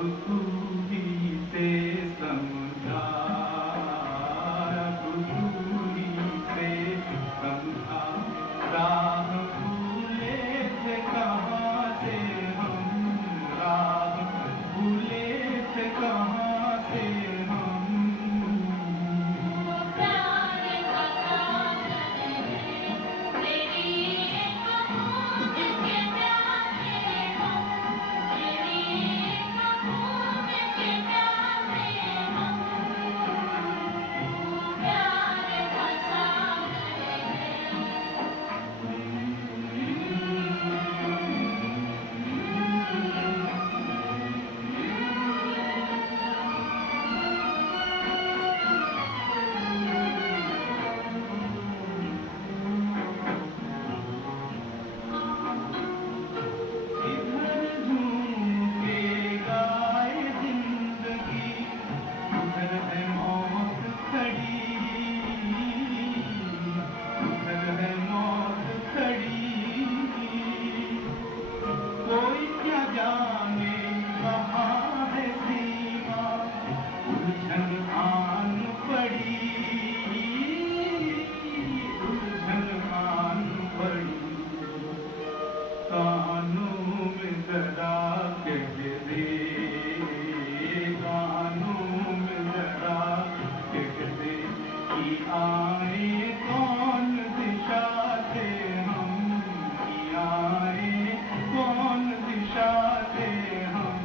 तू ही से समझा, अब तू ही से समझा। राह भूले थे कहाँ से हम, राह भूले थे कहाँ से हम। कोई क्या जाने कहाँ है सीमा, उलझन आन पड़ी, उलझन आन पड़ी। कानों में जरा कह दे, कानों में जरा कह दे कि आए कौन दिशा से हम, कि आए कौन दिशा से हम।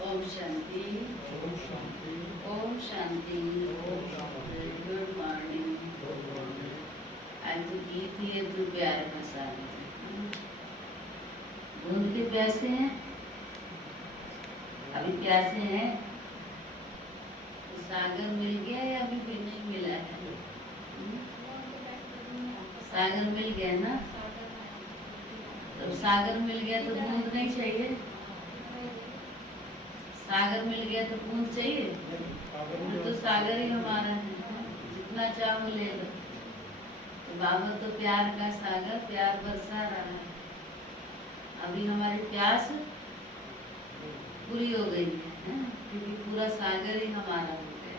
ओम शांति, ओम शांति, ओम शांति, ओम शांति। Good morning. आज तो गीत ही है, तू प्यार का सागर। बूंद के प्यासे हैं, अभी प्यासे हैं तो सागर मिल गया या अभी भी नहीं मिला है? सागर मिल गया ना, तो सागर मिल गया तो बूंद नहीं चाहिए? सागर मिल गया तो बूंद चाहिए? तो सागर ही हमारा है, जितना चाहो ले लो। तो बाबा तो प्यार का सागर प्यार बरसा रहा है। अभी हमारी प्यास पूरी हो गई है, क्योंकि पूरा सागर ही हमारा हो गया।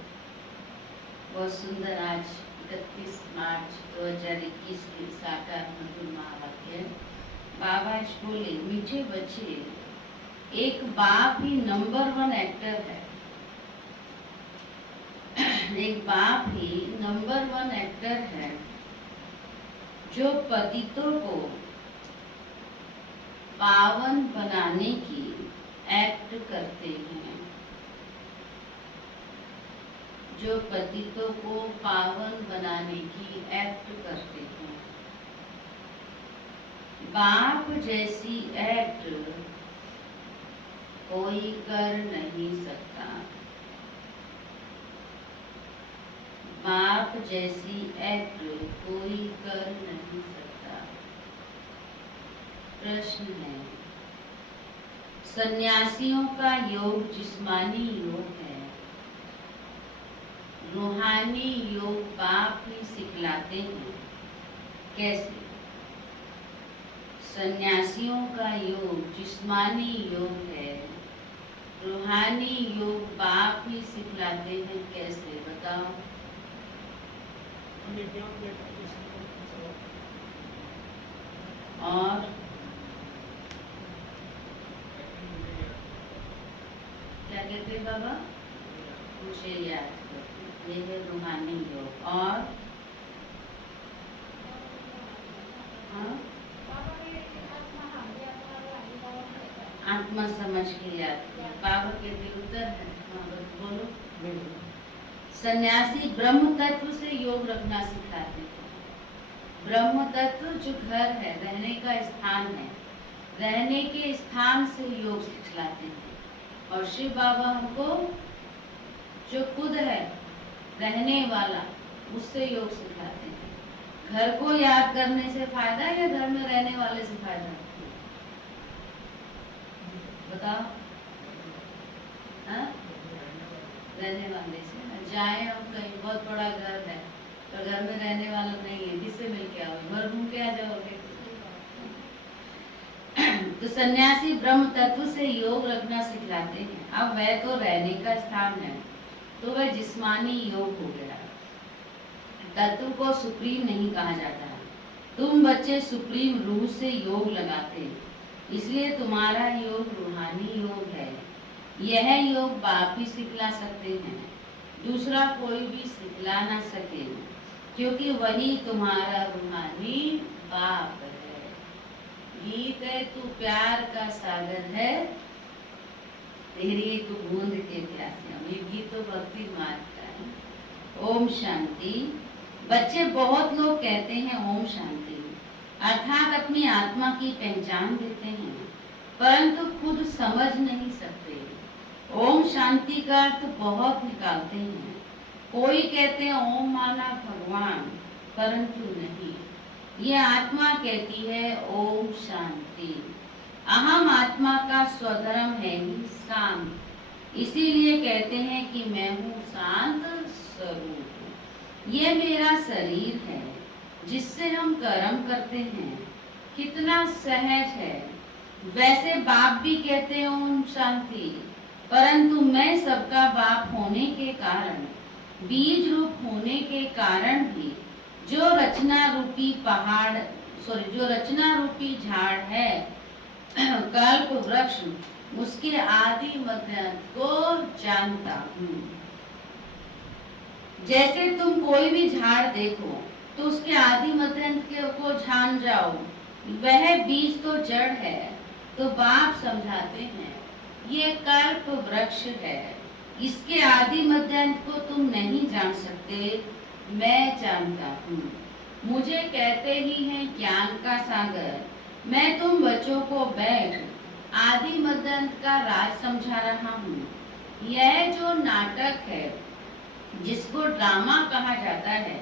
बहुत सुंदर आज 31 मार्च 2021 की साकार मधुर महावाक्य। बाबा बोले, मीठे बच्चे, एक बाप ही नंबर 1 एक्टर है। एक बाप ही नंबर 1 एक्टर है जो पतितों को पावन बनाने की एक्ट करते हैं, जो पतितों को पावन बनाने की एक्ट करते हैं। बाप जैसी एक्ट कोई कर नहीं सकता। बाप जैसी एक्ट कोई कर नहीं सकता। प्रश्न है, सन्यासियों का योग जिस्मानी योग है, रूहानी योग बाप ही सिखलाते हैं। कैसे? सन्यासियों का योग जिस्मानी योग है, रूहानी योग बाप ही सिखलाते हैं, कैसे बताओ? हमें ज्ञान देकर के सिखाते हैं। और क्या कहते हैं बाबा? मुझे याद करो, ये है रूहानी योग। और हाँ? आत्मा समझ के याद करो। बाबा के दिल उत्तर है। हाँ, बोलो। सन्यासी ब्रह्म तत्व से योग रखना सिखाते हैं। ब्रह्म तत्व जो घर है, रहने का स्थान है, रहने के स्थान से योग सिखलाते हैं। और शिव बाबा हमको जो खुद है रहने वाला, उससे योग सिखाते हैं। घर को याद करने से फायदा या घर में रहने वाले से फायदा? बताओ। हाँ? रहने वाले से। जाए हम कहीं, बहुत बड़ा घर है तो घर में रहने वाला नहीं है, किससे मिल के आओ? घर घूम के आ जाओगे। तो सन्यासी ब्रह्म तत्व से योग रखना सिखलाते हैं। अब वह तो रहने का स्थान है, तो वह जिस्मानी योग हो गया। तत्व को सुप्रीम नहीं कहा जाता। तुम बच्चे सुप्रीम रूह से योग लगाते, इसलिए तुम्हारा योग रूहानी योग है। यह योग बाप ही सिखला सकते हैं, दूसरा कोई भी सिखला ना सके, क्योंकि वही तुम्हारा रूहानी बाप है। गीत है तू प्यार का सागर है, तेरी तू बूंद के प्यासे। ये गीत तो भक्ति मार्ग का है। ओम शांति। बच्चे बहुत लोग कहते हैं ओम शांति, अर्थात अपनी आत्मा की पहचान देते हैं, परंतु खुद समझ नहीं सकते। ओम शांति का अर्थ बहुत निकालते हैं। कोई कहते हैं ओम माना भगवान, परंतु नहीं, ये आत्मा कहती है ओम शांति। अहम आत्मा का स्वधर्म है ही शांत, इसीलिए कहते हैं कि मैं हूँ शांत स्वरूप। ये मेरा शरीर है जिससे हम कर्म करते हैं, कितना सहज है। वैसे बाप भी कहते हैं ओम शांति, परंतु मैं सबका बाप होने के कारण, बीज रूप होने के कारण भी जो रचना रूपी जो रचना रूपी झाड़ है, कल्प वृक्ष, उसके आदि मध्य को जानता हूँ। जैसे तुम कोई भी झाड़ देखो तो उसके आदि मध्य को जान जाओ, वह बीज तो जड़ है। तो बाप समझाते हैं ये कल्प वृक्ष है, इसके आदि मध्य को तुम नहीं जान सकते, मैं जानता हूँ। मुझे कहते ही हैं ज्ञान का सागर। मैं तुम बच्चों को बैठ आदि मध्य का राज समझा रहा हूँ। यह जो नाटक है, जिसको ड्रामा कहा जाता है,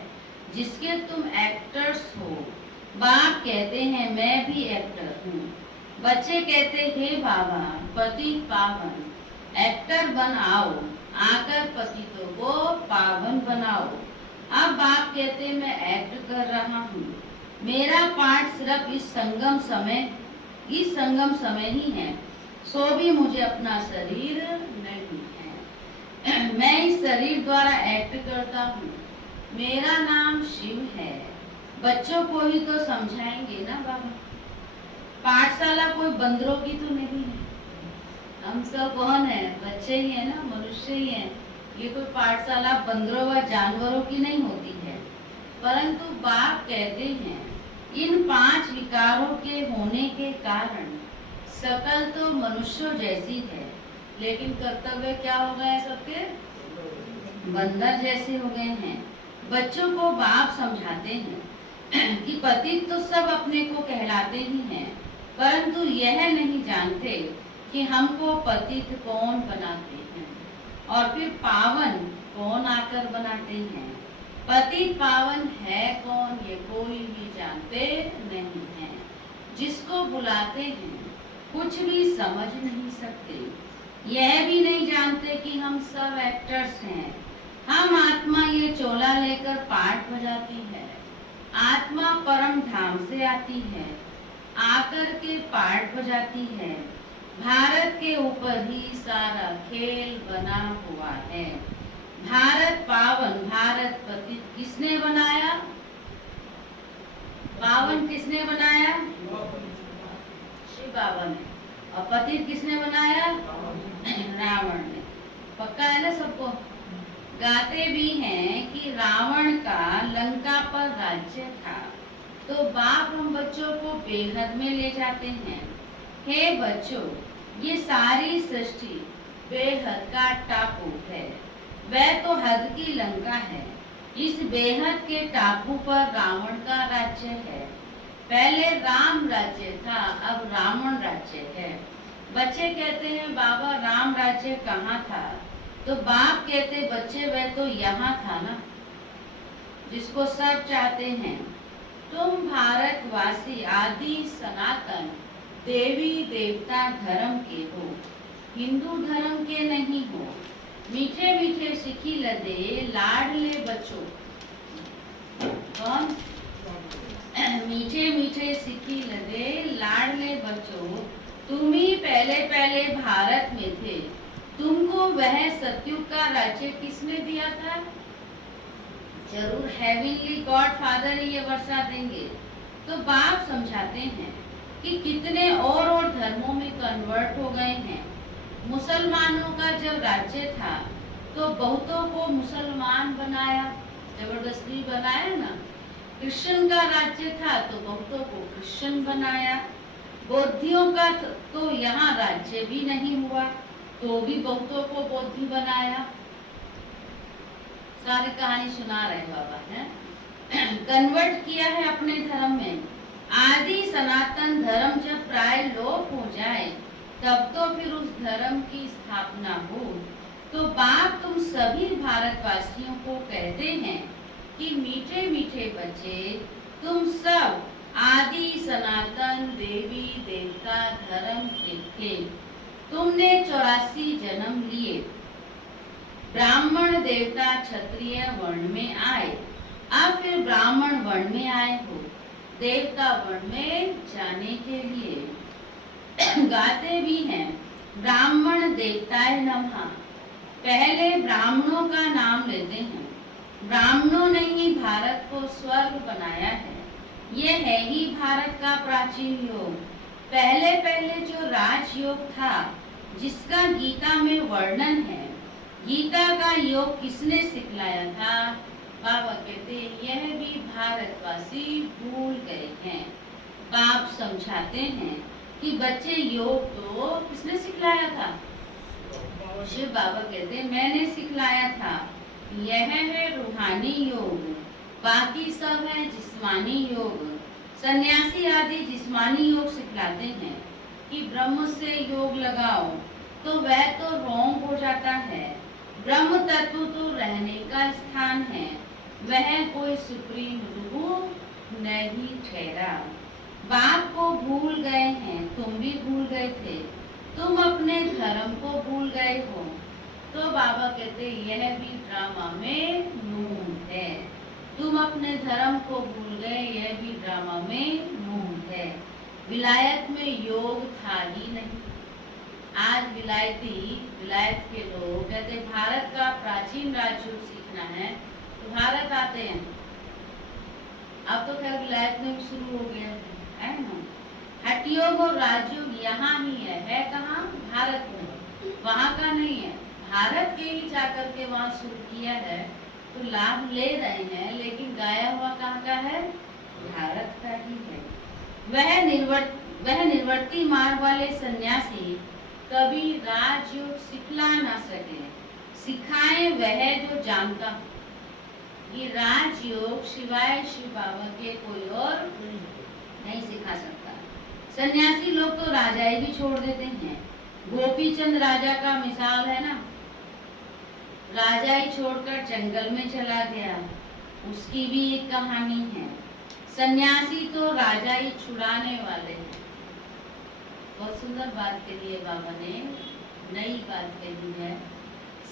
जिसके तुम एक्टर्स हो, बाप कहते हैं मैं भी एक्टर हूँ। बच्चे कहते हे बाबा पतित पावन एक्टर बनाओ, आकर पतितों को पावन बनाओ। अब बाप कहते मैं एक्ट कर रहा हूँ। मेरा पाठ सिर्फ इस संगम समय ही है, सो भी मुझे अपना शरीर नहीं है। मैं इस शरीर द्वारा एक्ट करता हूँ। मेरा नाम शिव है। बच्चों को ही तो समझाएंगे ना बाबा। पाठशाला कोई बंदरों की तो नहीं है। हम सब कौन है? बच्चे ही है ना, मनुष्य ही है। ये कोई पाठशाला बंदरों व जानवरों की नहीं होती है। परंतु बाप कहते हैं इन 5 विकारों के होने के कारण सकल तो मनुष्यों जैसी है, लेकिन कर्तव्य क्या हो गए सबके? बंदर जैसे हो गए हैं। बच्चों को बाप समझाते हैं कि पतित तो सब अपने को कहलाते ही हैं, परंतु यह नहीं जानते कि हमको पतित कौन बनाते हैं और फिर पावन कौन आकर बनाते हैं। पतित पावन है कौन, ये कोई भी जानते नहीं है। जिसको बुलाते हैं कुछ भी समझ नहीं सकते। यह भी नहीं जानते कि हम सब एक्टर्स हैं। हम आत्मा ये चोला लेकर पाठ बजाती है। आत्मा परम धाम से आती है, आकर के पाठ बजाती है। भारत के ऊपर ही सारा खेल बना हुआ है। भारत पावन, भारत पतित किसने बनाया? पावन किसने बनाया? शिव बाबा ने। और पतित किसने बनाया? रावण ने। पक्का है ना सबको? गाते भी हैं कि रावण का लंका पर राज्य था। तो बाप हम बच्चों को बेहद में ले जाते हैं। हे बच्चों, ये सारी सृष्टि बेहद का टापू है। वह तो हद की लंका है। इस बेहद के टापू पर रावण का राज्य है। पहले राम राज्य था, अब रावण राज्य है। बच्चे कहते हैं बाबा राम राज्य कहाँ था? तो बाप कहते बच्चे वह तो यहाँ था ना, जिसको सब चाहते हैं। तुम भारतवासी आदि सनातन देवी देवता धर्म के हो, हिंदू धर्म के नहीं हो। मीठे मीठे सिखी लदे लाडले बच्चों। कौन? मीठे मीठे सिखी लदे लाडले बच्चों, तुम ही पहले पहले भारत में थे। तुमको वह सतयुग का राज्य किसने दिया था? जरूर हेवनली गॉड फादर ही ये वर्षा देंगे। तो बाप समझाते हैं कि कितने और धर्मों में कन्वर्ट हो गए हैं। मुसलमानों का जब राज्य था तो बहुतों को मुसलमान बनाया, जबरदस्ती बनाया ना। क्रिश्चियन का राज्य था तो बहुतों को क्रिश्चियन बनाया। बौद्धियों का तो यहाँ राज्य भी नहीं हुआ तो भी बहुतों को बौद्धि बनाया। सारी कहानी सुना रहे बाबा है। कन्वर्ट किया है अपने धर्म में। आदि सनातन धर्म जब प्राय लोप हो जाए तब तो फिर उस धर्म की स्थापना हो। तो बाप तुम सभी भारतवासियों को कहते हैं कि मीठे मीठे बच्चे, तुम सब आदि सनातन देवी देवता धर्म के थे। तुमने 84 जन्म लिए, ब्राह्मण देवता क्षत्रिय वर्ण में आए, अब फिर ब्राह्मण वर्ण में आए हो देवता वर्ण में जाने के लिए। गाते भी हैं ब्राह्मण देवताय नमः। पहले ब्राह्मणों का नाम लेते हैं। ब्राह्मणों ने ही भारत को स्वर्ग बनाया है। यह है ही भारत का प्राचीन योग। पहले पहले जो राजयोग था जिसका गीता में वर्णन है, गीता का योग किसने सिखलाया था? बाबा कहते यह भी भारतवासी भूल गए हैं। बाप समझाते हैं कि बच्चे योग तो किसने सिखलाया था? शिव बाबा कहते मैंने सिखलाया था। यह है रूहानी योग, बाकी सब है जिस्मानी योग। सन्यासी आदि जिस्मानी योग सिखलाते हैं कि ब्रह्म से योग लगाओ, तो वह तो रोंग हो जाता है। ब्रह्म तत्व तो रहने का स्थान है, वह कोई सुप्रीम रूह नहीं ठहरा। बाप को भूल गए हैं, तुम भी भूल गए थे। तुम अपने धर्म को भूल गए हो। तो बाबा कहते यह भी ड्रामा में नून है। तुम अपने धर्म को भूल गए, यह भी ड्रामा में नून है। विलायत में योग था ही नहीं। आज विलायत के लोग कहते भारत का प्राचीन राजयोग सीखना है तो भारत आते हैं। अब तो खैर विलायत में भी शुरू हो गया है ना। हठ योग और राजयोग यहाँ ही है कहाँ? भारत में, वहाँ का नहीं है। भारत के ही जाकर के वहाँ शुरू किया है तो लाभ ले रहे हैं, लेकिन गाया हुआ कहाँ का है? भारत का ही है। वह निर्वर्ती मार्ग वाले सन्यासी कभी राजयोग सिखला ना सके। सिखाए वह जो जानता हो। ये राजयोग सिवाय शिव बाबा के कोई और नहीं सिखा सकता। सन्यासी लोग तो राजाई भी छोड़ देते हैं। गोपी चंद राजा का मिसाल है ना। राजाई छोड़कर जंगल में चला गया, उसकी भी एक कहानी है। सन्यासी तो राजाई छुड़ाने वाले हैं। बहुत सुंदर बात कही है बाबा ने, नई बात कही है।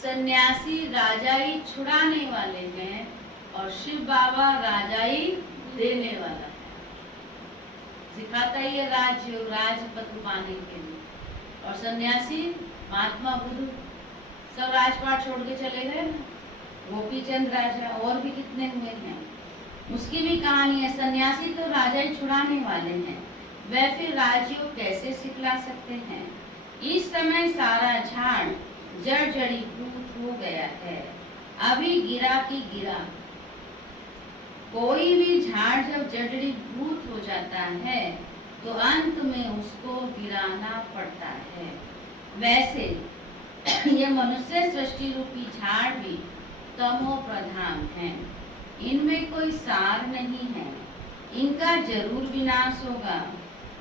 सन्यासी राजाई छुड़ाने वाले हैं और शिव बाबा राजाई देने वाला है। सिखाता ही है राजयोग, राजपद पाने के लिए। और सन्यासी महात्मा बुद्ध सब राजपाट छोड़ के चले गए ना। गोपी चंद राजा और भी कितने हुए हैं, उसकी भी कहानी है। सन्यासी तो राजा ही छुड़ाने वाले हैं, वह फिर राजयोग कैसे सिखला सकते हैं। इस समय सारा झाड़ जड़ जड़ीभूत हो गया है, अभी गिरा की गिरा। कोई भी झाड़ जब जड़ीभूत हो जाता है तो अंत में उसको गिराना पड़ता है। वैसे ये मनुष्य सृष्टि रूपी झाड़ भी तमो प्रधान है, इनमें कोई सार नहीं है, इनका जरूर विनाश होगा।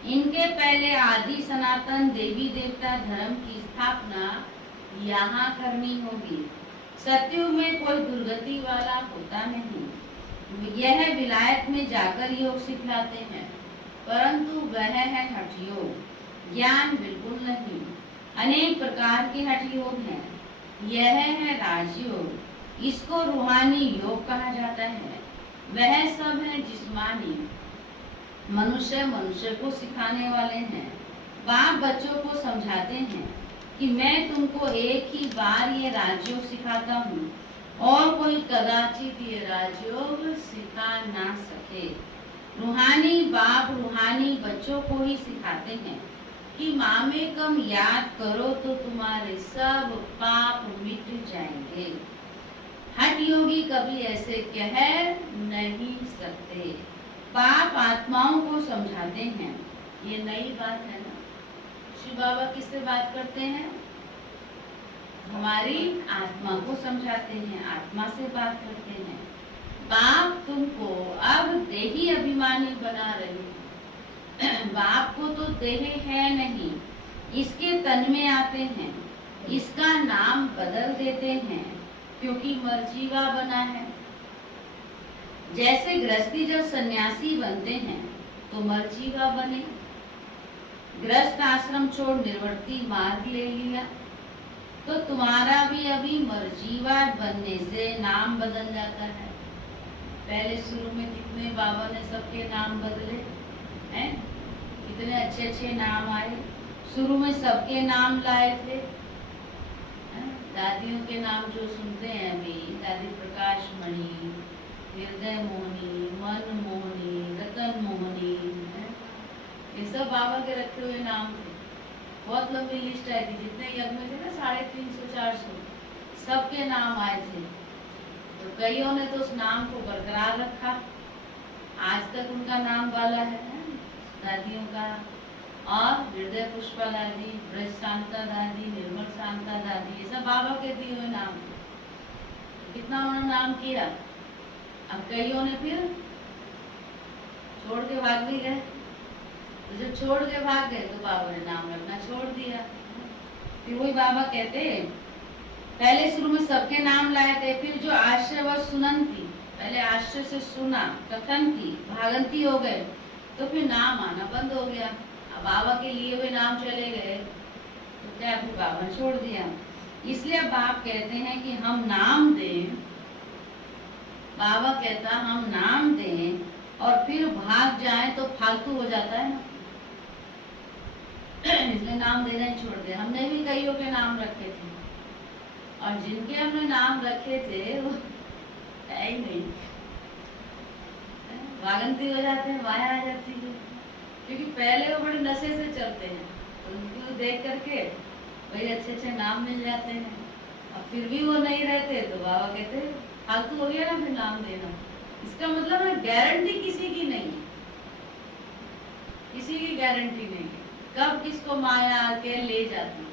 इनके पहले आदि सनातन देवी देवता धर्म की स्थापना यहाँ करनी होगी। सतयुग में कोई दुर्गति वाला होता नहीं, यह विलायत में जाकर योग सिखलाते हैं, परंतु वह है हठ योग, ज्ञान बिल्कुल नहीं। अनेक प्रकार के हठ योग हैं, यह है राजयोग, इसको रूहानी योग कहा जाता है। वह सब है जिस्मानी, मनुष्य मनुष्य को सिखाने वाले हैं। बाप बच्चों को समझाते हैं कि मैं तुमको एक ही बार ये राजयोग सिखाता हूँ और कोई कदाचित ये राजयोग सिखा ना सके। रूहानी बाप रूहानी बच्चों को ही सिखाते हैं कि मामे कम याद करो तो तुम्हारे सब पाप मिट जाएंगे। हठ योगी कभी ऐसे कह नहीं सकते। पाप आत्माओं को समझाते हैं, ये नई बात है ना। शिव बाबा किससे बात करते हैं? हमारी आत्मा को समझाते हैं, आत्मा से बात करते हैं। बाप तुमको अब देही अभिमानी बना रहे हैं। बाप को तो देह है नहीं, इसके तन में आते हैं, इसका नाम बदल देते हैं क्योंकि मर्जीवा बना है। जैसे गृहस्थी जब सन्यासी बनते हैं तो मर्जीवा बने, गृहस्थ आश्रम छोड़ निर्वर्ती मार्ग ले लिया, तो तुम्हारा भी अभी मर्जीवा बनने से नाम बदल जाता है। पहले शुरू में कितने बाबा ने सबके नाम बदले हैं, कितने अच्छे अच्छे नाम आए। शुरू में सबके नाम लाए थे, दादियों के नाम जो सुनते हैं अभी, दादी प्रकाश मणि, हृदय मोहनी, मन मोहनी, रतन मोहनी, ये सब बाबा के रखे हुए नाम थे। बहुत लंबी लिस्ट आई थी, जितने यज्ञ में थे ना 350-400, सबके नाम आए थे। तो कईयों ने तो उस नाम को बरकरार रखा, आज तक उनका नाम वाला है दादियों का। और हृदय पुष्पा दादी, ब्रज शांता दादी, निर्मल शांता दादी, ये सब बाबा के दिए हुए नाम। कितना उन्होंने नाम किया। अब कईयों ने फिर छोड़ के भाग भी गए, तो जब छोड़ के भाग गए तो बाबा ने नाम रखना छोड़ दिया। फिर वही बाबा कहते पहले शुरू में सबके नाम लाए थे, फिर जो आश्रय व सुनंती, पहले आश्रय से सुना, कथन की, भागंती हो गए, तो फिर नाम आना बंद हो गया। अब बाबा के लिए हुए नाम चले गए तो क्या फिर बाबा ने छोड़ दिया। इसलिए बाप कहते हैं कि हम नाम दें, बाबा कहता हम नाम दें और फिर भाग जाए तो फालतू हो जाता है ना, इसलिए नाम देना ही छोड़ दिया। हमने भी कईयों के नाम रखे थे और जिनके हमने नाम रखे थे वो है ही नहीं, भागंती हो जाते हैं, माया आ जाती है, क्योंकि पहले वो बड़े नशे से चलते हैं, तो उनको देख करके वही अच्छे अच्छे नाम मिल जाते हैं। और फिर भी वो नहीं रहते तो बाबा कहते फालतू हो गया ना फिर नाम देना। इसका मतलब है गारंटी किसी की नहीं है, किसी की गारंटी नहीं है कब किसको माया आके ले जाती है।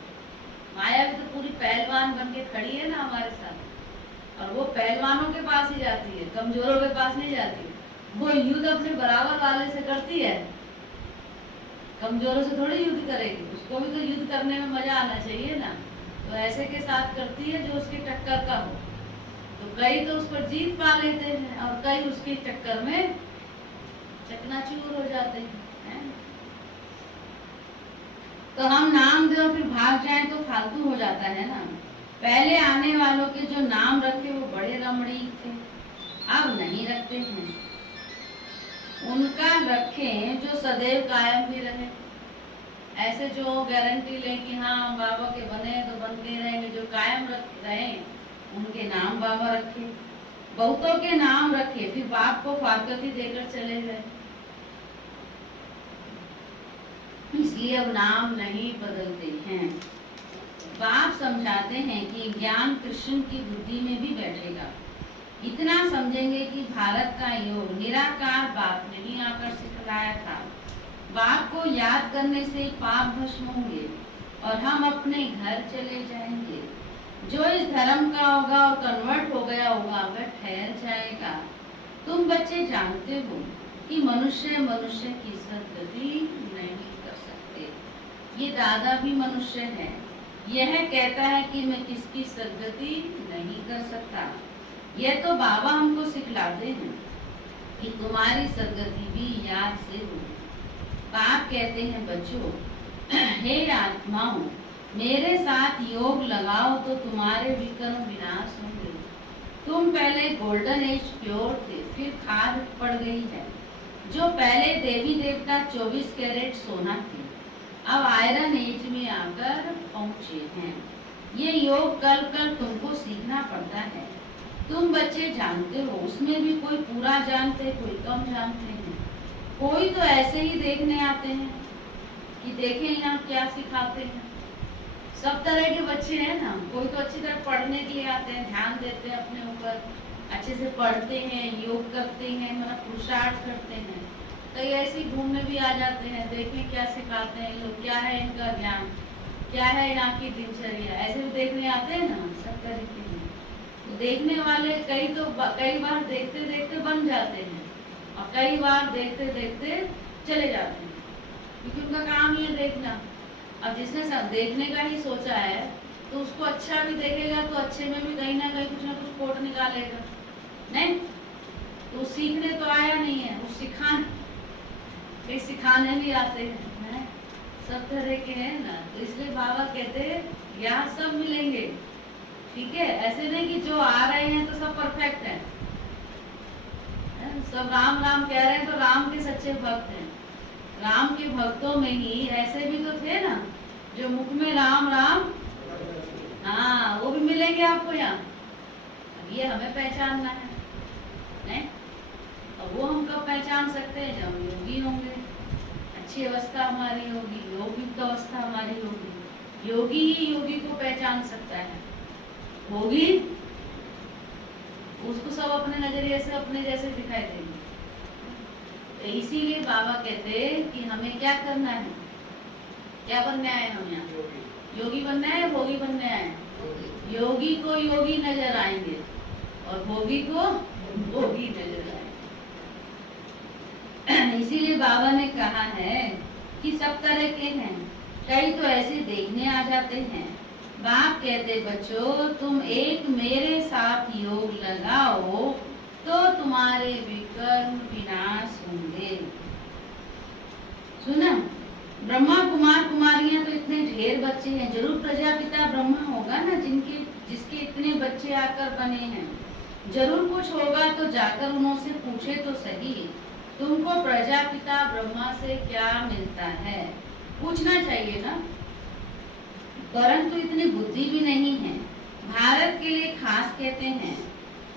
माया भी तो पूरी पहलवान बन के खड़ी है ना हमारे साथ, और वो पहलवानों के पास ही जाती है, कमजोरों के पास नहीं जाती। वो युद्ध अपने बराबर वाले से करती है, कमजोरों से थोड़ी युद्ध करेगी, उसको भी तो युद्ध करने में मजा आना चाहिए ना। तो ऐसे के साथ करती है जो उसके टक्कर का हो। तो कई तो उस पर जीत पा लेते हैं और कई उसके चक्कर में चकनाचूर हो जाते हैं। तो हम नाम दें और फिर भाग जाएं तो फालतू हो जाता है ना। पहले आने वालों के जो नाम रखे वो बड़े रमणीक थे, अब नहीं रखते हैं। उनका रखें जो सदैव कायम भी रहे। ऐसे जो गारंटी ले कि हाँ बाबा के बने तो बनते रहेंगे, जो कायम रहे उनके नाम बाबा रखे, बहुतों के नाम रखे, फिर बाप को फारकती देकर चले गए। इसलिए अब नाम नहीं बदलते हैं। बाप समझाते हैं कि ज्ञान कृष्ण की बुद्धि में भी बैठेगा। इतना समझेंगे कि भारत का योग निराकार बाप ने ही आकर सिखलाया था। बाप को याद करने से पाप भस्म होंगे और हम अपने घर चले जाएंगे। जो इस धर्म का होगा और कन्वर्ट हो गया होगा वह ठहर जाएगा। तुम बच्चे जानते हो कि मनुष्य मनुष्य की सद्गति नहीं कर सकते। ये दादा भी मनुष्य है, यह कहता है कि मैं किसकी सद्गति नहीं कर सकता। यह तो बाबा हमको सिखलाते हैं कि तुम्हारी सद्गति भी याद से हो। बाप कहते हैं बच्चों, हे आत्माओं, मेरे साथ योग लगाओ तो तुम्हारे विकर्म विनाश होंगे। तुम पहले गोल्डन एज प्योर थे, फिर खाद पड़ गई है। जो पहले देवी देवता 24 कैरेट सोना थे, अब आयरन एज में आकर पहुंचे हैं। ये योग कल कल तुमको सीखना पड़ता है। तुम बच्चे जानते हो, उसमें भी कोई पूरा जानते, कोई कम जानते हैं। कोई तो ऐसे ही देखने आते हैं कि देखें यहाँ क्या सिखाते हैं। सब तरह के बच्चे हैं ना। कोई तो अच्छी तरह पढ़ने के लिए आते हैं, ध्यान देते हैं अपने ऊपर, अच्छे से पढ़ते हैं, योग करते हैं, मतलब पुरुषार्थ करते हैं। कई ऐसे ही घूमने भी आ जाते हैं, देखें क्या सिखाते हैं लोग, क्या है इनका ज्ञान, क्या है यहाँ की दिनचर्या। ऐसे भी देखने आते हैं ना सब तरीके के। तो देखने वाले कई बार देखते देखते बन जाते हैं और कई बार देखते देखते चले जाते हैं, क्योंकि उनका काम ही है देखना। अब जिसने सब देखने का ही सोचा है तो उसको अच्छा भी देखेगा तो अच्छे में भी कहीं ना कहीं कुछ ना कुछ कोट निकालेगा, नहीं तो सीखने तो आया नहीं है, वो सिखाने भी आते हैं, सब तरह के हैं ना। तो इसलिए बाबा कहते हैं यहाँ सब मिलेंगे, ठीक है। ऐसे नहीं कि जो आ रहे हैं तो सब परफेक्ट है, सब राम राम कह रहे हैं तो राम के सच्चे भक्त हैं। राम के भक्तों में ही ऐसे भी तो थे ना जो मुख में राम राम, हाँ वो भी मिलेंगे आपको यहाँ। अब ये हमें पहचानना है, नहीं? और वो हम कब पहचान सकते हैं? जब हम योगी होंगे, अच्छी अवस्था हमारी होगी, योगिक अवस्था हमारी होगी। योगी ही योगी को पहचान सकता है। होगी उसको सब अपने नजरिए से अपने जैसे दिखाई देंगे। तो इसीलिए बाबा कहते हैं कि हमें क्या करना है, क्या बनने आए हम यहाँ? योगी बनना है, भोगी बनने आए? योगी को योगी नजर आएंगे और भोगी को भोगी नजर आएंगे। इसीलिए बाबा ने कहा है कि सब तरह के हैं, कई तो ऐसे देखने आ जाते हैं। बाप कहते बच्चों, तुम एक मेरे साथ योग लगाओ तो तुम्हारे विकर्म विनाश होंगे। सुना? ब्रह्मा कुमार कुमारियां तो इतने ढेर बच्चे हैं, जरूर प्रजापिता ब्रह्मा होगा ना जिसके इतने बच्चे आकर बने हैं। जरूर कुछ होगा तो जाकर उनसे पूछे तो सही, तुमको प्रजापिता ब्रह्मा से क्या मिलता है? पूछना चाहिए ना। परंतु इतनी बुद्धि भी नहीं है। भारत के लिए खास कहते हैं,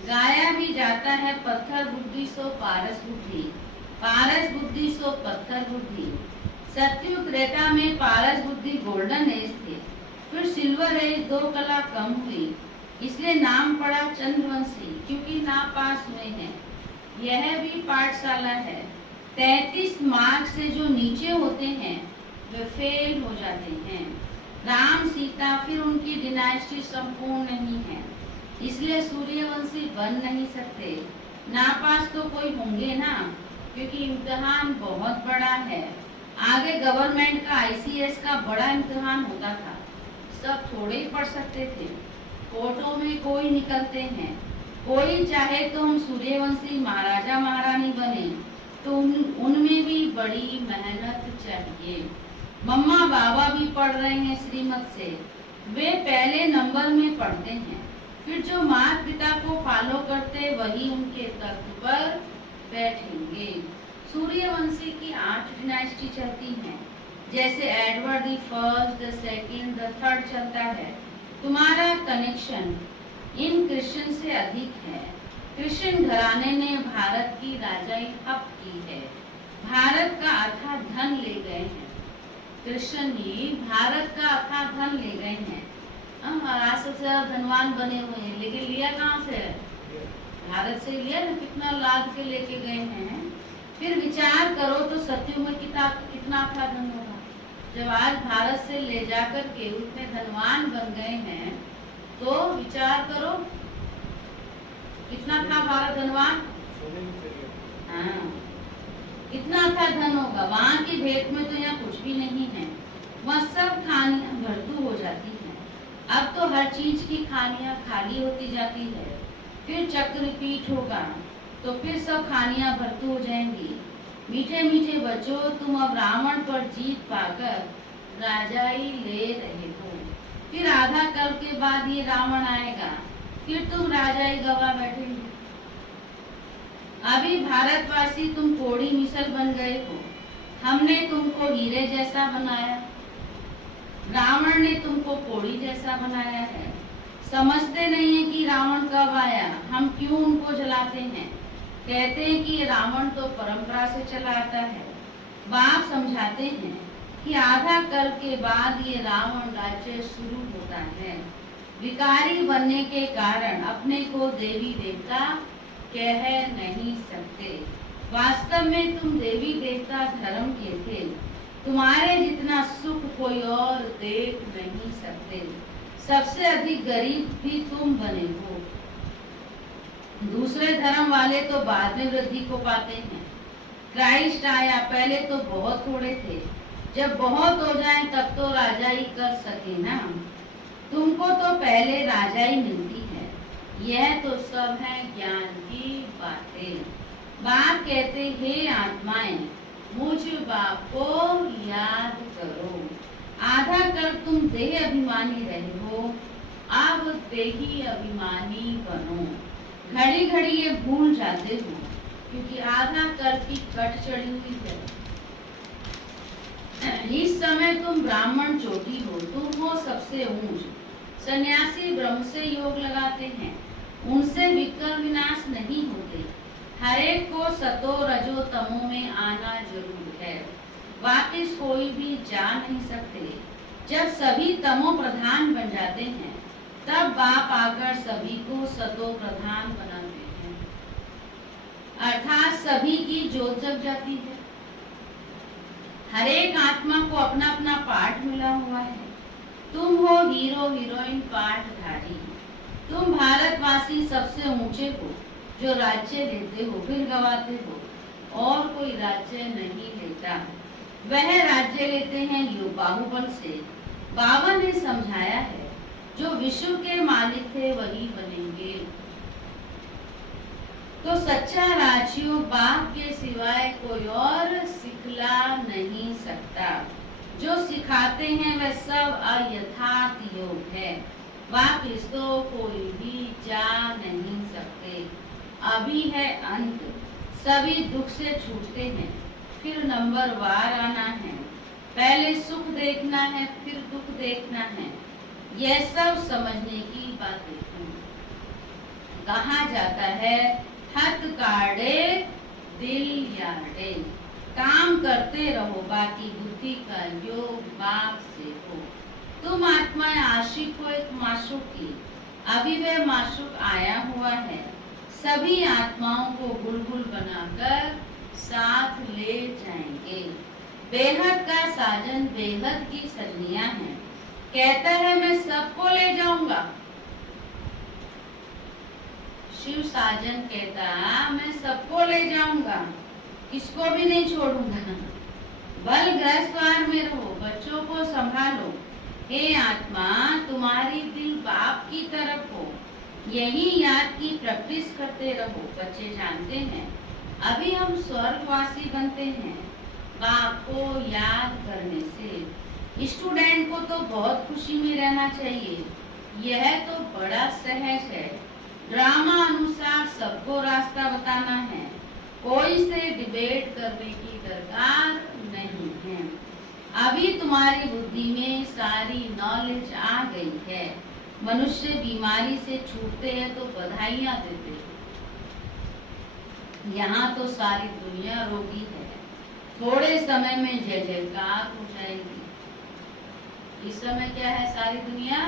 गाया भी जाता है पत्थर बुद्धि सो पारस बुद्धि, पारस बुद्धि सो पत्थर बुद्धि। सत्युग त्रेता में पारस बुद्धि गोल्डन एज थे, फिर सिल्वर एज 2 कला कम हुई, इसलिए नाम पड़ा चंद्रवंशी, क्योंकि नापास हुए हैं। यह भी पाठशाला है। 33 मार्क से जो नीचे होते हैं वे फेल हो जाते हैं। राम सीता फिर उनकी डिनाइस्टी संपूर्ण नहीं है, इसलिए सूर्यवंशी बन नहीं सकते। नापास तो कोई होंगे ना, क्योंकि इम्तिहान बहुत बड़ा है। आगे गवर्नमेंट का ICS का बड़ा इम्तिहान होता था, सब थोड़े ही पढ़ सकते थे। कोर्टों में कोई निकलते हैं, कोई चाहे तो हम सूर्यवंशी महाराजा महारानी बने, तो उनमें भी बड़ी मेहनत चाहिए। मम्मा बाबा भी पढ़ रहे हैं श्रीमत से, वे पहले नंबर में पढ़ते हैं, फिर जो माता पिता को फॉलो करते वही उनके तख्त पर बैठेंगे। सूर्यवंशी की 8 डिनाइस्टी चलती हैं, जैसे Edward the first, the second, the third चलता है। तुम्हारा कनेक्शन इन क्रिश्चियन से अधिक है। क्रिश्चियन घराने ने भारत की राजाई हप की है, भारत का अथाह धन ले गए हैं। क्रिश्चियन ही भारत का अथाह धन ले गए हैं। हम महाराज सबसे ज्यादा धनवान बने हुए हैं, लेकिन लिया कहाँ से है? भारत से लिया ना, कितना लाद के लेके गए हैं। फिर विचार करो तो सत्युग में कितना अथाह धन होगा। जब आज भारत से ले जाकर के उतने धनवान बन गए हैं, तो विचार करो कितना था भारत धनवान। हाँ, कितना था धन होगा। वहाँ की भेंट में तो यहाँ कुछ भी नहीं है। वह सब खानियां भरतू हो जाती हैं। अब तो हर चीज की खानियां खाली होती जाती है। फिर चक्र रिपीट होगा, तो फिर सब खानियां भरतू हो जाएंगी। मीठे मीठे बच्चों, तुम अब रावण पर जीत पाकर राजाई ले रहे हो। फिर आधा कल के बाद ये रावण आएगा, फिर तुम राजाई गवा बैठेंगे। अभी भारतवासी तुम कोड़ी मिसल बन गए हो। हमने तुमको हीरे जैसा बनाया, रावण ने तुमको कोड़ी जैसा बनाया है। समझते नहीं है कि रावण कब आया, हम क्यों उनको जलाते हैं। कहते हैं कि रावण तो परंपरा से चला आता है। बाप समझाते हैं कि आधा कल के बाद ये रावण राज्य शुरू होता है। विकारी बनने के कारण अपने को देवी देवता कह नहीं सकते। वास्तव में तुम देवी देवता धर्म के थे। तुम्हारे जितना सुख कोई और देख नहीं सकते। सबसे अधिक गरीब भी तुम बने हो। दूसरे धर्म वाले तो बाद में वृद्धि को पाते हैं। क्राइस्ट आया, पहले तो बहुत थोड़े थे। जब बहुत हो जाए तब तो राजाई कर सके ना। तुमको तो पहले राजाई मिलती है। यह तो सब है ज्ञान की बातें। बाप कहते, हे आत्माएं, मुझ बाप को याद करो। आधा कर तुम देह अभिमानी रहे हो, अब देही अभिमानी बनो। घड़ी घड़ी ये भूल जाते हो, क्योंकि आधा कर की कट चढ़ी हुई है। इस समय तुम ब्राह्मण चोटी हो, तुम हो सबसे ऊंच। सन्यासी ब्रह्म से योग लगाते हैं, उनसे विकल विनाश नहीं होते। हरेक को सतो रजो तमो में आना जरूर है, वापिस कोई भी जा नहीं सकते। जब सभी तमो प्रधान बन जाते हैं, तब बाप आकर सभी को सतो प्रधान बनाते हैं, अर्थात सभी की जोत जग जाती है। हरेक आत्मा को अपना अपना पाठ मिला हुआ है। तुम हो हीरो हीरोइन पाठधारी। तुम भारतवासी सबसे ऊंचे हो, जो राज्य लेते हो फिर गवाते हो, और कोई राज्य नहीं लेता। वह राज्य लेते हैं योग बाहुबल से। बाबा ने समझाया है, जो विश्व के मालिक थे वही बनेंगे। तो सच्चा राजयोग बाप के सिवाय कोई और सिखला नहीं सकता। जो सिखाते हैं वह सब अयथार्थ योग है। वापिस तो कोई भी जा नहीं सकते। अभी है अंत, सभी दुख से छूटते हैं, फिर नंबर वार आना है। पहले सुख देखना है, फिर दुख देखना है। यह सब समझने की बातें हैं। कहा जाता है, हथ काढ़े दिल यार्डे। काम करते रहो, बाकी बुद्धि का योग बाप से हो। तुम आत्माएं आशिक हो एक माशूक की, अभी वह माशूक आया हुआ है। सभी आत्माओं को बुलबुल बनाकर साथ ले जाएंगे। बेहद का साजन बेहद की सजनियां हैं। कहता है मैं सबको ले जाऊंगा। शिव साजन कहता मैं सबको ले जाऊंगा, किसको भी नहीं छोड़ूंगा। बल गृहस्वार में रहो, बच्चों को संभालो। हे आत्मा, तुम्हारी दिल बाप की तरफ हो, यही याद की प्रैक्टिस करते रहो। बच्चे जानते हैं अभी हम स्वर्गवासी बनते हैं बाप को याद करने से। स्टूडेंट को तो बहुत खुशी में रहना चाहिए, यह तो बड़ा सहज है। ड्रामा अनुसार सबको रास्ता बताना है, कोई से डिबेट करने की दरकार नहीं है। अभी तुम्हारी बुद्धि में सारी नॉलेज आ गई है। मनुष्य बीमारी से छूटते हैं तो बधाइयां देते हैं। यहाँ तो सारी दुनिया रोगी है। थोड़े समय में जय जयकार हो जाएगी। इस समय क्या है? सारी दुनिया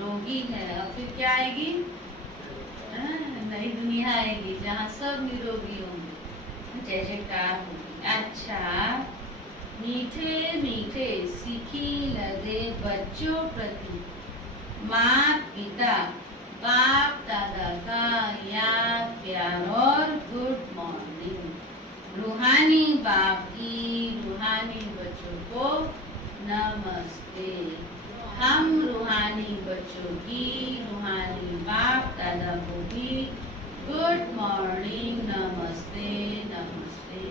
रोगी है। और फिर क्या आएगी? नई दुनिया आएगी जहाँ सब निरोगी होंगे, जय जयकार होगी। अच्छा, मीठे मीठे सीखी लगे बच्चों प्रति माता पिता बाप दादा का याद प्यार और गुड मॉर्निंग। रूहानी बाप की रूहानी बच्चों को नमस्ते। हम रूहानी बच्चों की रूहानी बाप दादा को भी गुड मॉर्निंग, नमस्ते नमस्ते।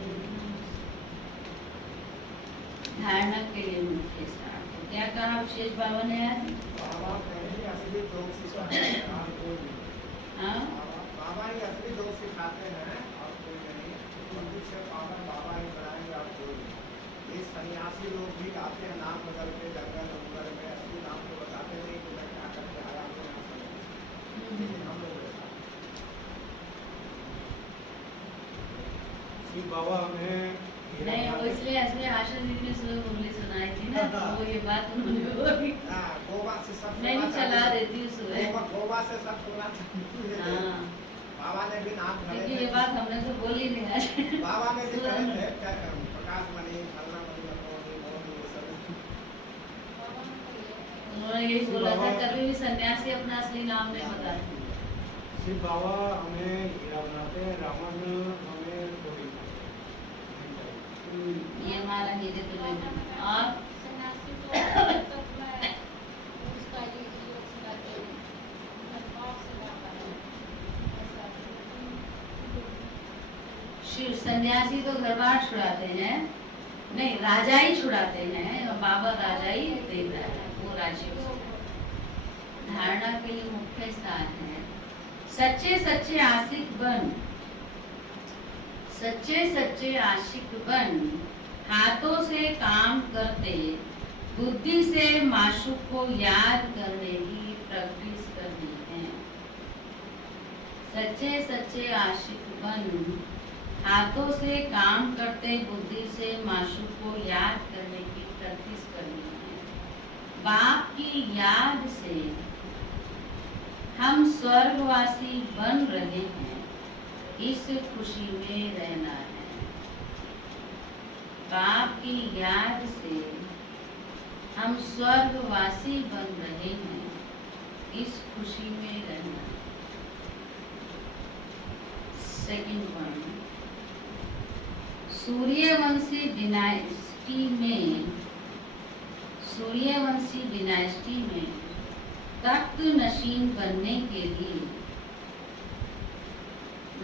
धारणा के लिए मुख्य सार क्या कहा विशेष बाबा ने आज? बाबा पहले असली योग सिखाते हैं, आप कोई नहीं। हाँ? बाबा ही असली योग सिखाते हैं, आप कोई नहीं। मंदिर से बाबा ही बनाएंगे, आप कोई नहीं। ये सन्यासी लोग भी आते हैं नाम बदल के, जंगल जंगल में असली नाम को बताते नहीं कि मैं क्या करके आया हूँ यहाँ सन्यासी। लेकिन हम लोग ऐसा शिव बाबा हमें नहीं, वो इसलिए असली आशा दीदी ने सुबह मुरली सुनाई थी ना, तो वो ये बात उन्होंने बोली। गोवा से सब मैं नहीं चला देती हूँ सुबह। गोवा से सब सुना चाहती है। हाँ, बाबा ने भी नाम धरे क्योंकि थे। ये बात हमने तो बोली नहीं आज। बाबा ने भी धरे थे, प्रकाश मणि, हल्ला मणि, मोहन, ये सब। उन्होंने यही बोला था, कभी भी सन्यासी अपना असली नाम नहीं बताते। शिव बाबा हमें हीरा बनाते हैं, रावण हमें कोई ये हमारा हीरे तो नहीं। और सन्यासी को तब मैं उसका ये योग सिखाते हैं, बाप से बाबा है, ऐसा। शिव सन्यासी तो घर बार छुड़ाते हैं, नहीं राजा ही छुड़ाते हैं, और बाबा राजा ही देता है, वो राज्य को। धारणा के लिए मुख्य स्थान है सच्चे सच्चे आशिक बन, सच्चे सच्चे आशिक बन, हाथों से काम करते, बुद्धि से माशूक को याद करने की प्रैक्टिस करनी है। सच्चे सच्चे आशिक बन, हाथों से काम करते, बुद्धि से माशूक को याद करने की प्रैक्टिस करनी है। बाप की याद से हम स्वर्गवासी बन रहे हैं, इस खुशी में रहना है। बाप की याद से हम स्वर्गवासी बन रहे हैं, इस खुशी में रहना है। सेकंड पॉइंट, सूर्यवंशी डिनास्टी में तख्त नशीन बनने के लिए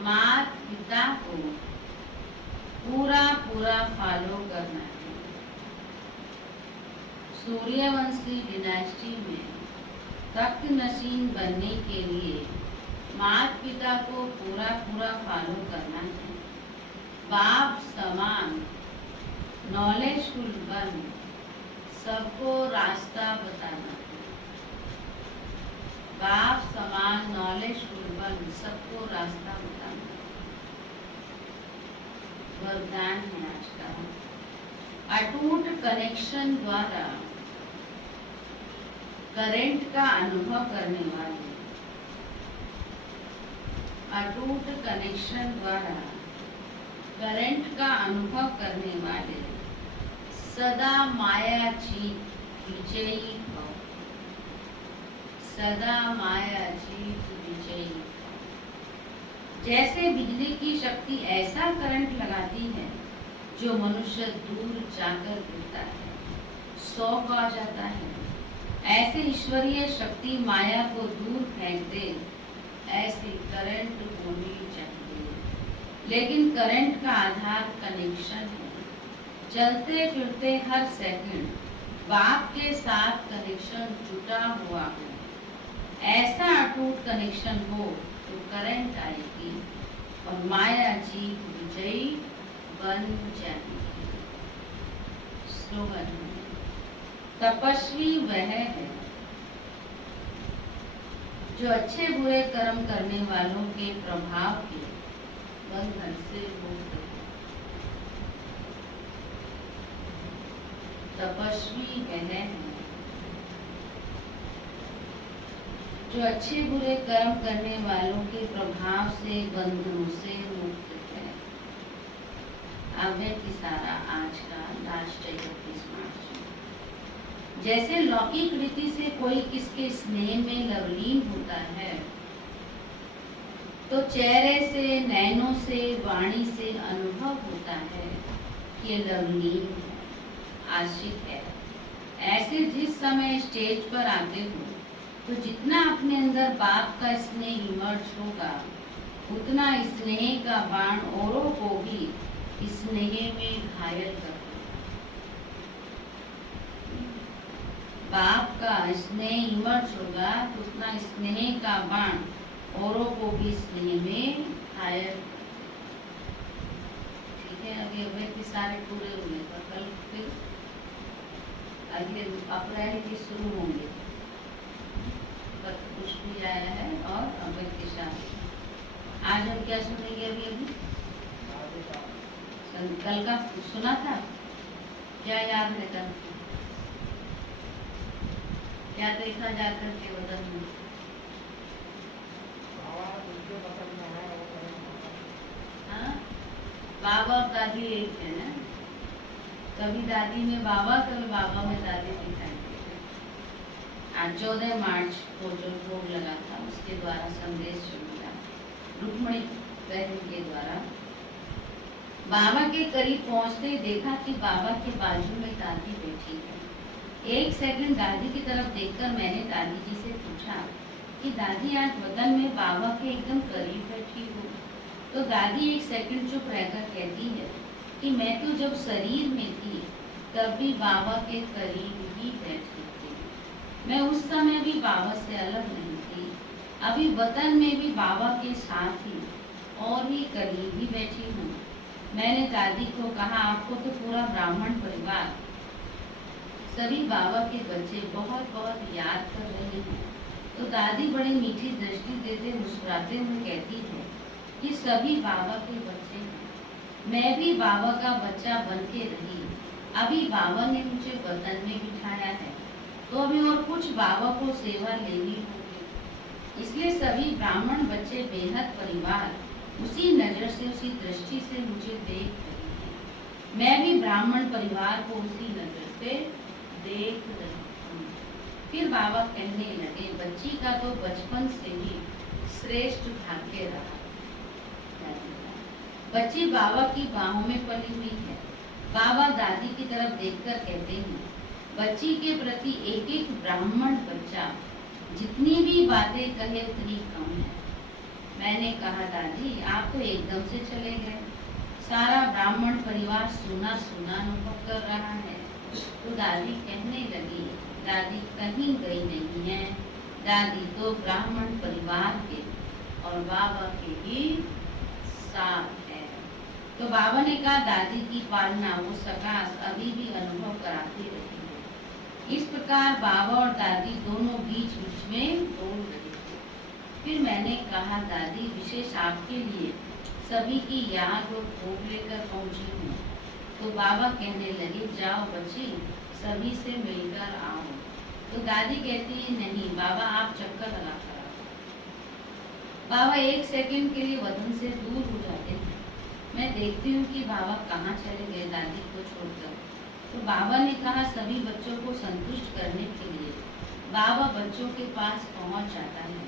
माता पिता को पूरा फॉलो करना है। सूर्यवंशी डिनास्टी में तख्त नशीन बनने के लिए माता पिता को पूरा फॉलो करना है। बाप समान नॉलेजफुल बन सबको रास्ता बताना है। बाप समान नॉलेजफुल बन सबको रास्ता बताना है। वरदान है आज का। अटूट कनेक्शन द्वारा करंट का अनुभव करने वाले, अटूट कनेक्शन द्वारा करंट का अनुभव करने वाले, सदा माया जीत विजयी हो, सदा माया जीत विजयी। जैसे बिजली की शक्ति ऐसा करंट लगाती है जो मनुष्य दूर जाकर गिरता है, शौक आ जाता है, ऐसे ईश्वरीय शक्ति माया को दूर फेंक दे, ऐसी करंट होनी चाहिए। लेकिन करंट का आधार कनेक्शन है। चलते फिरते हर सेकंड बाप के साथ कनेक्शन जुटा हुआ हो, ऐसा अटूट कनेक्शन हो तो करंट आएगी और माया जीत विजयी बन जाएगी। स्लोगन। तपस्वी वह है जो अच्छे बुरे कर्म करने वालों के प्रभाव के बंधन से मुक्त है। तपस्वी वह है जो अच्छे बुरे कर्म करने वालों के प्रभाव से बंधनों से मुक्त है। अब है किसारा आज का लास्ट 31 मार्च। जैसे लौकिक रीति से कोई किसके स्नेह में लवलीन होता है, तो चेहरे से, नैनों से, वाणी से अनुभव होता है कि ये लवलीन है, आशिक है। ऐसे जिस समय स्टेज पर आते हो तो जितना अपने अंदर बाप का स्नेह इमर्ज होगा, उतना स्नेह का बाण औरों को भी स्नेह में घायल कर बाप का स्नेह इमर्ज होगा तो उतना स्नेह का बाण औरों को भी स्नेह में घायल। ठीक है, अभी अवय के सारे पूरे हुए तो कल फिर अगले अप्रैल के शुरू होंगे। कुछ भी आया है और अवय के साथ आज हम क्या सुनेंगे? अभी कल का सुना था, क्या याद है? कल क्या देखा जाकर के वदन में? हाँ, बाबा और दादी एक है ना। कभी दादी में बाबा, कभी बाबा में दादी दिखाई देती। आज 14 मार्च को जो भोग लगा था उसके द्वारा संदेश जो मिला रुक्मणी बहन के द्वारा, बाबा के करीब पहुंचते ही देखा कि बाबा के बाजू में दादी बैठी है। एक सेकंड दादी की तरफ देखकर मैंने दादी जी से पूछा कि दादी आज वतन में बाबा के एकदम करीब बैठी हो। तो दादी एक सेकंड चुप रहकर कहती है कि मैं तो जब शरीर में थी तब भी बाबा के करीब ही बैठी थी। मैं उस समय भी बाबा से अलग नहीं थी। अभी वतन में भी बाबा के साथ ही और भी करीब ही बैठी हूँ। मैंने दादी को कहा, आपको तो पूरा ब्राह्मण परिवार, सभी बाबा के बच्चे बहुत बहुत याद कर रहे हैं। तो दादी बड़ी मीठी दृष्टि देते मुस्कुराते हुए कहती है कि सभी बाबा के बच्चे हैं। मैं भी बाबा का बच्चा बन के रही। अभी बाबा ने मुझे वतन में बिठाया है तो अभी और कुछ बाबा को सेवा लेनी होगी। इसलिए सभी ब्राह्मण बच्चे बेहद परिवार उसी नजर से, उसी दृष्टि से मुझे देख रहे हैं। मैं भी ब्राह्मण परिवार को उसी नजर से देख रही हूँ। फिर बाबा कहने लगे, बच्ची का तो बचपन से ही श्रेष्ठ भाग्य रहा। बच्ची बाबा की बाहों में पली हुई है। बाबा दादी की तरफ देखकर कहते हैं, बच्ची के प्रति एक एक ब्राह्मण बच्चा जितनी भी बातें कहे उतनी कम है। मैंने कहा, दादी आप तो एकदम से चले गए, सारा ब्राह्मण परिवार सुना सुना अनुभव कर रहा है। तो दादी कहने लगी, दादी कहीं गई नहीं है, दादी तो ब्राह्मण परिवार के और बाबा के ही साथ है। तो बाबा ने कहा, दादी की पालना वो सकाश अभी भी अनुभव कराती रहती है। इस प्रकार बाबा और दादी दोनों बीच बीच में बोल रहे थे। फिर मैंने कहा, दादी विशेष आपके लिए सभी की याद और भोग लेकर पहुंची हूँ। तो बाबा कहने लगे, जाओ बच्ची सभी से मिलकर आओ। तो दादी कहती है, नहीं बाबा आप चक्कर लगा कर आओ। बाबा एक सेकंड के लिए वतन से दूर हो जाते हैं। मैं देखती हूँ कि बाबा कहाँ चले गए दादी को छोड़कर। तो बाबा ने कहा, सभी बच्चों को संतुष्ट करने के लिए बाबा बच्चों के पास पहुँच जाता है।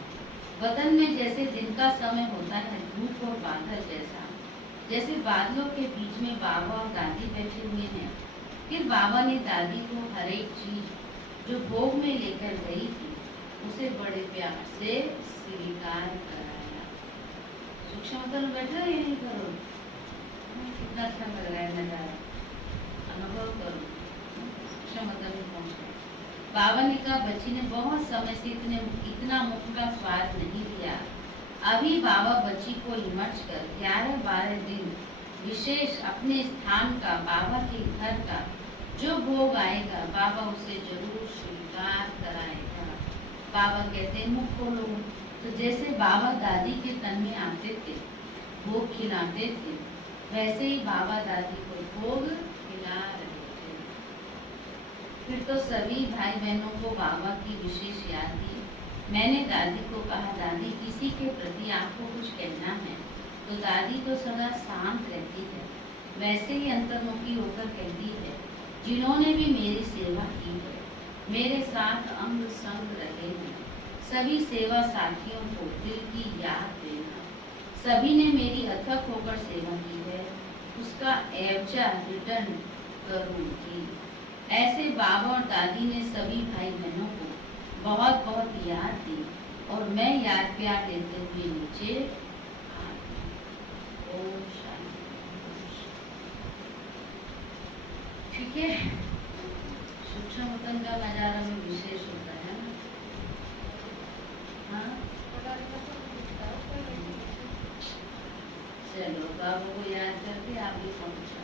वतन में जैसे दिन का समय होता है, धूप और बादल जैसा, जैसे बादलों के बीच में बाबा और दादी बैठे हुए हैं। फिर बाबा ने दादी को हर एक चीज जो भोग में लेकर गई थी उसे बड़े प्यार से स्वीकार कराया। सूक्ष्म मतलब बैठा है, यही करो, कितना अच्छा लग रहा है नजारा, अनुभव करो। सूक्ष्म मतलब में पहुंचो। बाबा ने कहा, बच्ची ने बहुत समय से इतना मुख का स्वाद नहीं लिया। अभी बाबा बच्ची को इमर्ज कर 11-12 दिन विशेष अपने स्थान का, बाबा के घर का जो भोग आएगा बाबा उसे जरूर स्वीकार कराएगा। बाबा कहते हैं मुख खोलो। तो जैसे बाबा दादी के तन में आते थे, भोग खिलाते थे, वैसे ही बाबा दादी को भोग खिला रहे थे। फिर तो सभी भाई बहनों को बाबा की विशेष याद दी। मैंने दादी को कहा, दादी किसी के प्रति आपको कुछ कहना है? तो दादी तो सदा शांत रहती है, वैसे ही अंतर्मुखी होकर कहती है, जिन्होंने भी मेरी सेवा की है, मेरे साथ अंग संग रहे हैं, सभी सेवा साथियों को दिल की याद देना। सभी ने मेरी अथक होकर सेवा की है, उसका एवजा रिटर्न करूंगी। ऐसे बाबा और दादी ने सभी भाई बहनों को बहुत बहुत याद दी और मैं याद प्यार देते हुए नीचे आ गई। ओम शांति। ठीक है, सूक्ष्म वतन का नजारा में विशेष होता है ना। हाँ चलो बाबू को याद करके आप भी पहुंचा।